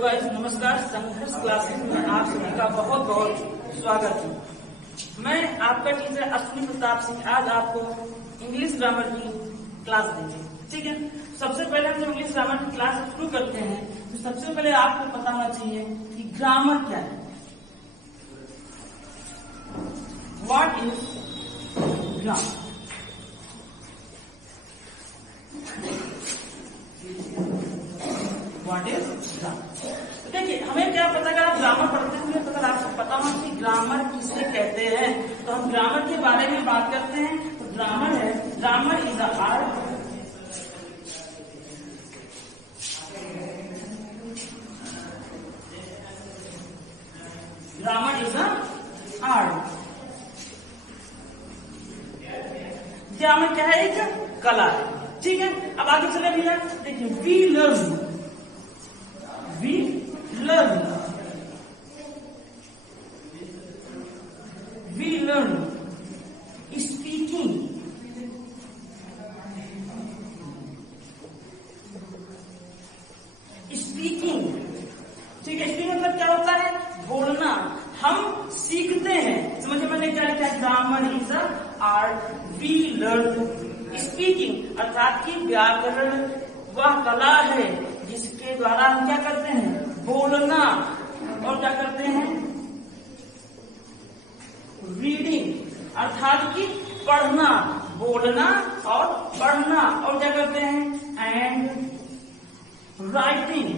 Hello guys, नमस्कार। संघर्ष classes में आप सभी का बहुत बहुत स्वागत है। मैं आपका टीचर अश्विनी प्रताप सिंह आज आपको इंग्लिश ग्रामर की क्लास देंगे। ठीक है, सबसे पहले हम जब इंग्लिश ग्रामर की क्लास शुरू करते हैं तो सबसे पहले आपको पता होना चाहिए कि ग्रामर क्या है। What is grammar? What is grammar? देखिए, हमें क्या पता, अगर आप ग्रामर पढ़ते होंगे तो अगर आपको पता हो कि ग्रामर किसे कहते हैं तो हम ग्रामर के बारे में बात करते हैं। तो ग्रामर है, grammar is the art grammar is the art. Grammar क्या है? एक कला है। ठीक है, अब आगे चले भैया। देखिए, वी लर्न स्पीकिंग, ठीक है। स्पीकिंग मतलब क्या होता है? बोलना। हम सीखते हैं। समझे मैंने क्या लिखा? Grammar is a art, we learn speaking, अर्थात की व्याकरण वह कला है जिसके द्वारा हम क्या करते हैं? बोलना। और क्या करते हैं? रीडिंग, अर्थात की पढ़ना। बोलना और पढ़ना। और क्या करते हैं? एंड राइटिंग,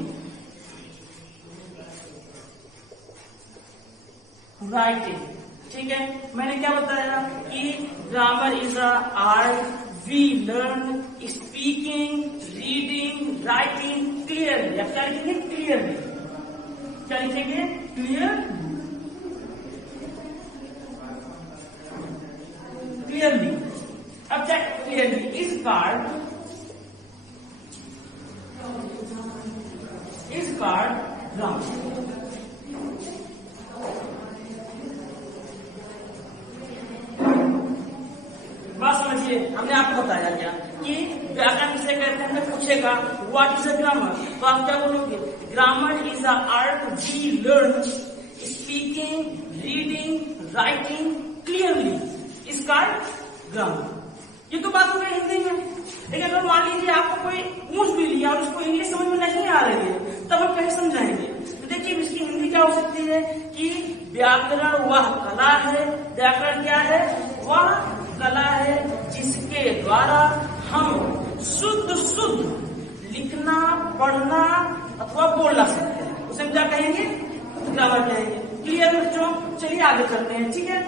ठीक है। मैंने क्या बताया कि grammar is a art, we learn speaking, reading, writing clearly. अब क्या लिखेंगे? क्लियरली। क्या लिखेंगे? क्लियरली। अब क्या? Clearly is called grammar. बात समझिए, हमने आपको बताया क्या कि व्याकरण किसे कहते हैं। हमें पूछेगा व्हाट इज अ ग्रामर, तो आप क्या बोलोगे? Grammar is a art we learn speaking, reading, writing clearly is called grammar. ये तो बात हो गई हिंदी में। लेकिन अगर मान लीजिए आपको कोई पूछ भी लिया और उसको इंग्लिश समझ में नहीं आ रही है, तब हम कैसे समझाएंगे? तो देखिए, इसकी हिंदी क्या हो सकती है कि व्याकरण वह कला है। व्याकरण क्या है? वह कला है जिसके द्वारा हम शुद्ध लिखना, पढ़ना अथवा बोलना सकते हैं। उसे क्या कहेंगे? ग्रामर कहेंगे। क्लियर बच्चों? चलिए आगे चलते हैं। ठीक है,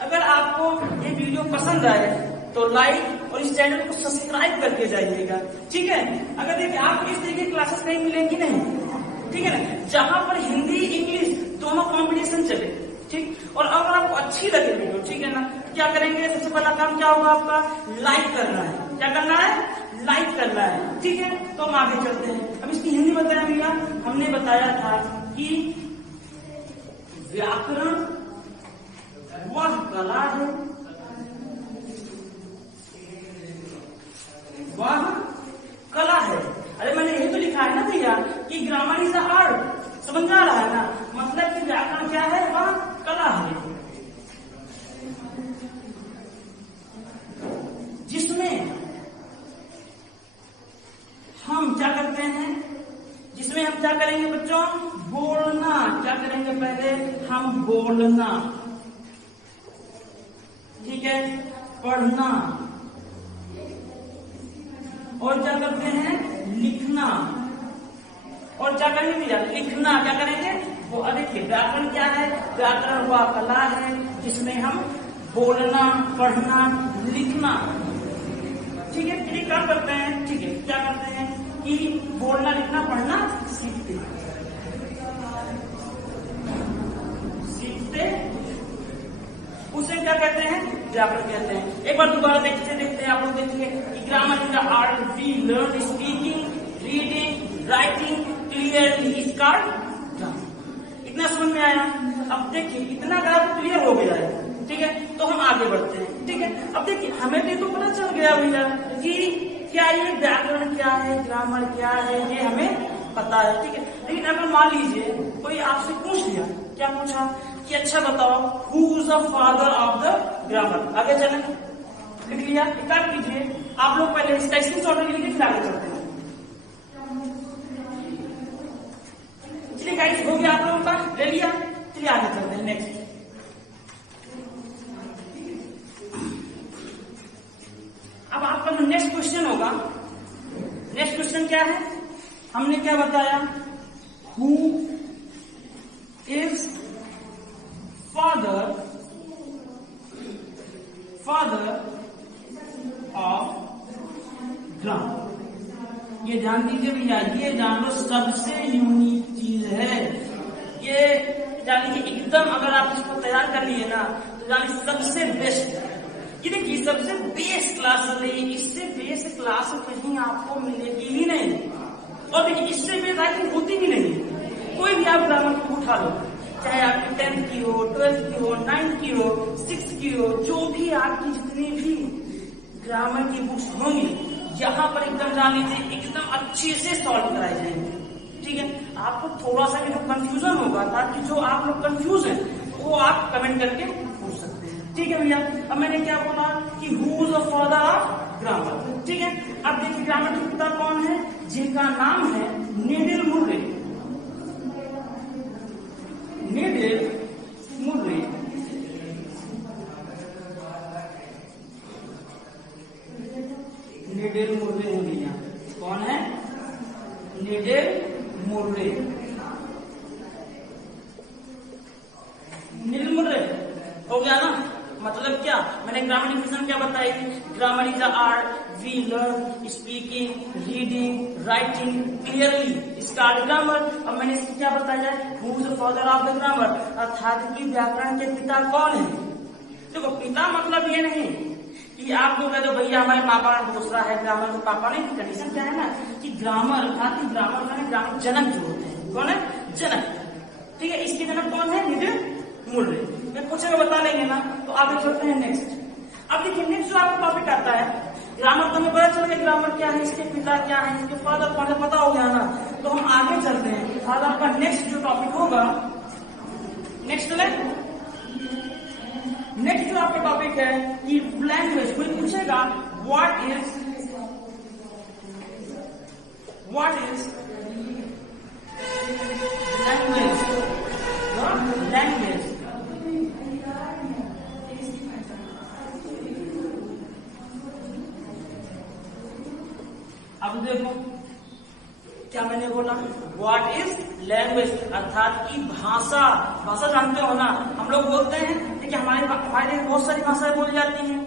अगर आपको ये वीडियो पसंद आए तो लाइक और इस चैनल को सब्सक्राइब करके जाइएगा। ठीक है, अगर देखिए आपको इस तरीके की क्लासेस नहीं मिलेंगी नहीं, ठीक है ना, जहां पर हिंदी इंग्लिश दोनों कॉम्बिनेशन चले। ठीक, और अगर आपको अच्छी लगे वीडियो, ठीक है ना, क्या करेंगे? सबसे पहला काम क्या होगा आपका? लाइक करना है। क्या करना है? लाइक करना है। ठीक है, तो हम आगे चलते हैं। अब इसकी हिंदी बताया भैया। हमने बताया था कि व्याकरण वह कला है, वह कला है। अरे मैंने यही तो लिखा है ना भैया कि ग्रामर इज अ आर्ट। समझ में आ रहा है ना? मतलब कि व्याकरण क्या है? वह कला है जिसमें हम क्या करते हैं? जिसमें हम क्या करेंगे बच्चों? बोलना। क्या करेंगे? पहले हम बोलना, ठीक है, पढ़ना, और क्या करते हैं? लिखना। और क्या करेंगे भैया? लिखना। क्या करेंगे? वो देखिए, व्याकरण क्या है? व्याकरण वह कला है जिसमें हम बोलना, पढ़ना, लिखना, ठीक है, ये क्या करते हैं? ठीक है, क्या करते हैं कि बोलना, लिखना, पढ़ना सीखते उसे क्या कहते हैं? व्याकरण कहते हैं। एक बार दोबारा देखते हैं आप लोग। देखिए कि grammar is the art we learn speaking, reading, writing clearly is called grammar. इतना समझ में आया? अब देखिए, इतना अगर आपको क्लियर हो गया है, ठीक है, तो हम आगे बढ़ते हैं। ठीक है, अब देखिए, हमें तो पता चल गया भैया कि क्या ये व्याकरण क्या है, ग्रामर क्या है, ये हमें पता है। ठीक है, लेकिन अगर मान लीजिए कोई आपसे पूछ लिया, क्या पूछा कि अच्छा बताओ who is the father of the grammar, आगे चलें, लिख लिया, क्या कीजिए आप लोग पहले इसका स्क्रीनशॉट लेके फिर आगे चलते हैं। चलिए गाइस, हो गया आप लोगों का, ले लिया, चलिए आगे चलते हैं नेक्स्ट। अब आपका जो नेक्स्ट क्वेश्चन होगा, नेक्स्ट क्वेश्चन क्या है, हमने क्या बताया, who is father of gram. ये जान दीजिए भैया, ये जान लो सबसे यूनिक चीज है, ये जान लीजिए एकदम, अगर आप इसको तैयार कर लिए ना तो जान लीजिए सबसे बेस्ट है। ये देखिए सबसे बेस्ट क्लास है, इससे बेस्ट क्लास कहीं आपको मिलेगी ही नहीं, और देखिए इससे बेस्ट आई थिंक होती भी नहीं। कोई भी आप ग्रामर को उठा लो, चाहे आपकी 10th की हो, 12th की हो, 9th की हो, 6th की हो, जो भी आपकी जितनी भी ग्रामर की बुक्स होंगी, यहाँ पर एकदम जान लीजिए एकदम अच्छे से सॉल्व कराए जाएंगे। ठीक है, आपको थोड़ा सा भी कंफ्यूजन होगा, ताकि जो आप लोग कंफ्यूज हैं वो आप कमेंट करके पूछ सकते हैं। ठीक है भैया, अब मैंने क्या बोला कि who is the father of grammar. ठीक है, अब देखिए ग्रामर के पिता कौन है, जिनका नाम है needle Murray. Needle Murray needle Murray हो गया, कौन है, नीडिल मुर्रे। नीडिल मुर्रे हो गया ना, मतलब क्या, मैंने ग्रामर डिफिनेशन क्या बताई, grammar is the art we learn speaking, reading, writing clearly, इसका आर्ट ग्रामर। अब मैंने इसको क्या बताया, who is the father of the grammar, अर्थात कि व्याकरण के पिता कौन है। देखो पिता मतलब ये नहीं कि आप लोग जो भैया हमारे पापा दूसरा है ग्रामर के पापा, नहीं, कंडीशन क्या है ना कि ग्रामर अर्थात ग्रामर में ग्रामर जनक जो होते हैं, कौन है, जनक। ठीक है, इसके जनक कौन है, नीडिल मुर्रे। मैं पूछेगा बता लेंगे ना, तो आगे चलते हैं नेक्स्ट। अब देखिए नेक्स्ट जो आपको टॉपिक आता है ग्रामर, तो हमें पता चल गया ग्रामर क्या है, इसके पिता क्या है, इसके फादर कौन है, पता हो गया ना। तो हम आगे चलते हैं, आज आपका नेक्स्ट जो टॉपिक होगा, नेक्स्ट जो आपका टॉपिक है कि लैंग्वेज। कोई पूछेगा व्हाट इज लैंग्वेज, लैंग्वेज। अब देखो क्या मैंने बोला, व्हाट इज लैंग्वेज, अर्थात की भाषा। भाषा जानते हो ना, हम लोग बोलते हैं कि हमारे बहुत सारी भाषाएं बोली जाती हैं,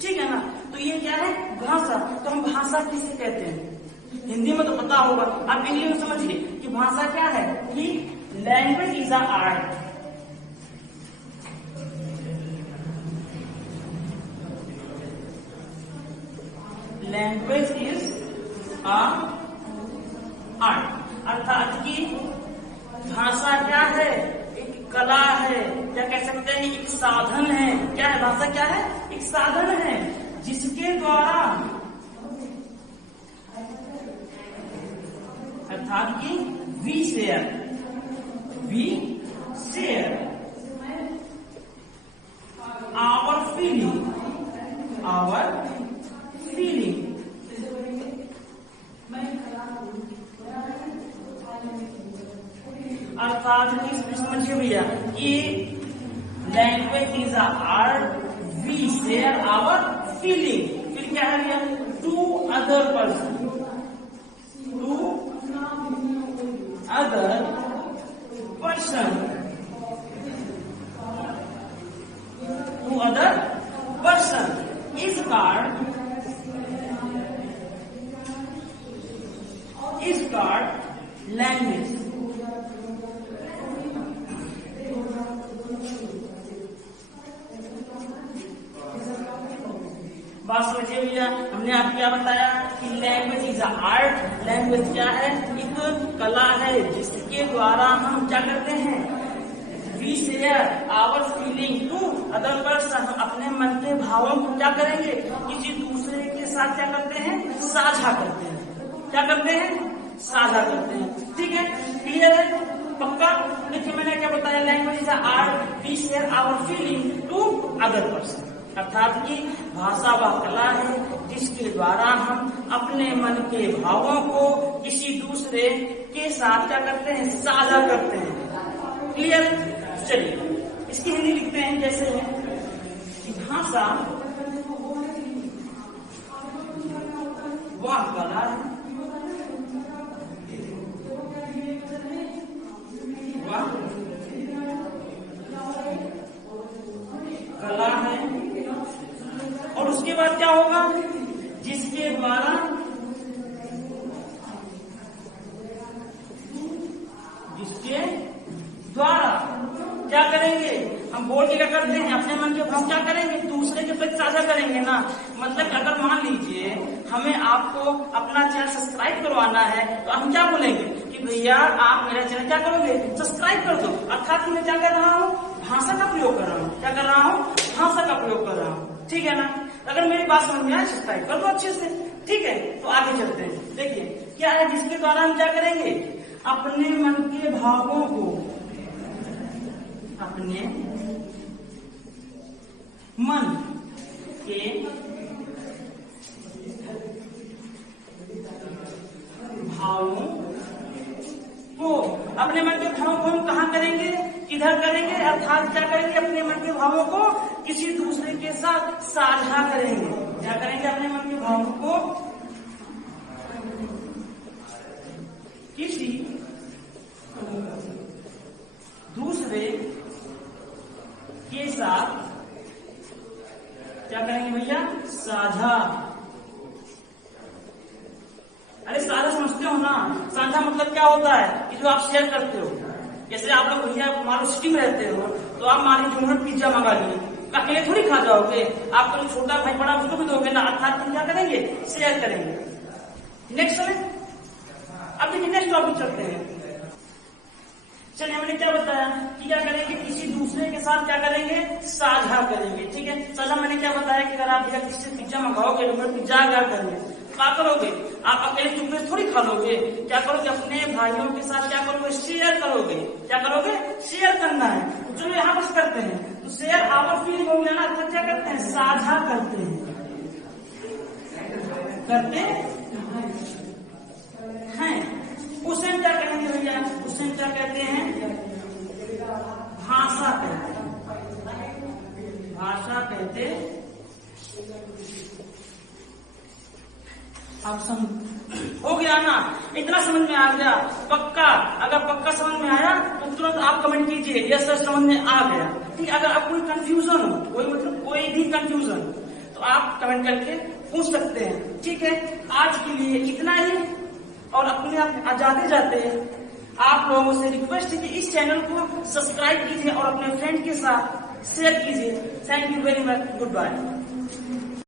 ठीक है ना, तो ये क्या है, भाषा। तो हम भाषा किसे कहते हैं, हिंदी में तो पता होगा, आप इंग्लिश में समझिए कि भाषा क्या है, कि language is a art. Language is art, अर्थात की भाषा क्या है, एक कला है, क्या कह सकते हैं, एक साधन है। क्या है भाषा, क्या है, एक साधन है जिसके द्वारा, अर्थात की वी शेयर आवर फीलिंग, अर्थात समझिए भैया कि language is a art we share our feeling. फिर क्या है भैया, to other person, is called language। बात समझिए भैया, हमने आपको क्या बताया कि language is a art. Language क्या है, एक कला है जिसके द्वारा हम क्या करते हैं, we share our feeling to other person, अपने मन के भावों को क्या करेंगे, किसी दूसरे के साथ क्या करते हैं, साझा करते हैं। क्या करते हैं, साझा करते हैं। ठीक है, क्लियर है? पक्का? देखिए मैंने क्या बताया, language is art we share our feeling to other person, अर्थात कि भाषा वह कला है जिसके द्वारा हम अपने मन के भावों को किसी दूसरे के साथ क्या करते हैं, साझा करते हैं। क्लियर? चलिए इसकी हिंदी लिखते हैं, जैसे है भाषा वह कला है, वह कला है, और उसके बाद क्या होगा, जिसके द्वारा क्या करेंगे, हम बोल के क्या करते हैं, अपने मन के भाव क्या करेंगे, दूसरे के प्रति साझा करेंगे ना। मतलब अगर मान लीजिए हमें आपको अपना चैनल सब्सक्राइब करवाना है तो हम क्या बोलेंगे कि भैया आप मेरा चैनल क्या करोगे, सब्सक्राइब कर दो। अर्थात मैं क्या कर रहा हूँ, भाषा का प्रयोग कर रहा हूँ। क्या कर रहा हूँ, भाषा का प्रयोग कर रहा हूँ। ठीक है ना? अगर मेरी बात समझ में आए सब्सक्राइब कर दो अच्छे से। ठीक है, तो आगे चलते हैं। देखिए क्या है, जिसके द्वारा हम क्या करेंगे, अपने मन के भावों को, अपने मन के भावों को, अपने मन के भावों को हम कहाँ करेंगे, किधर करेंगे, अर्थात क्या करेंगे, अपने मन के भावों को किसी दूसरे के साथ साझा करेंगे। क्या करेंगे, अपने मन के भावों को किसी दूसरे के साथ क्या करेंगे भैया, साझा। अरे साझा समझते हो ना, साझा मतलब क्या होता है कि जो आप शेयर करते हो। जैसे आप लोग भैया मान लो सिटी में रहते हो तो आप मान लीजिए उन्होंने पिज्जा मंगा लिए, अकेले थोड़ी खा जाओगे, आपका जो छोटा भाई बड़ा उसको भी दोगे ना। अर्थात तुम क्या करेंगे, शेयर करेंगे। नेक्स्ट है, अब देखिए नेक्स्ट टॉपिक चलते हैं। चलिए मैंने क्या बताया कि क्या करेंगे, किसी दूसरे के साथ क्या करेंगे, साझा करेंगे। ठीक है, साझा मैंने क्या बताया कि अगर आप भैया किसी से पिज्जा मंगाओगे तो पिज्जा क्या करेंगे, क्या करोगे, आप अकेले चुपके थोड़ी खा लोगे। क्या करोगे, अपने भाइयों के साथ क्या करोगे, शेयर करोगे। क्या करोगे, शेयर करना है। तो चलो यहाँ बस करते हैं, तो शेयर आवर फीलिंग हो गया ना, तो क्या करते हैं, साझा करते हैं, करते हैं। उसे क्या कहेंगे भैया, उसे क्या कहते हैं, भाषा कहते हैं, भाषा कहते। अब समझ हो गया ना, इतना समझ में आ गया पक्का? अगर पक्का समझ में आया तो तुरंत आप कमेंट कीजिए यस सर समझ में आ गया। ठीक, अगर आप कोई कंफ्यूजन हो, कोई मतलब कोई भी कंफ्यूजन तो आप कमेंट करके पूछ सकते हैं। ठीक है, आज के लिए इतना ही। और अपने आप जाते जाते आप लोगों से रिक्वेस्ट है कि इस चैनल को सब्सक्राइब कीजिए और अपने फ्रेंड के साथ शेयर कीजिए। Thank you very much, good bye.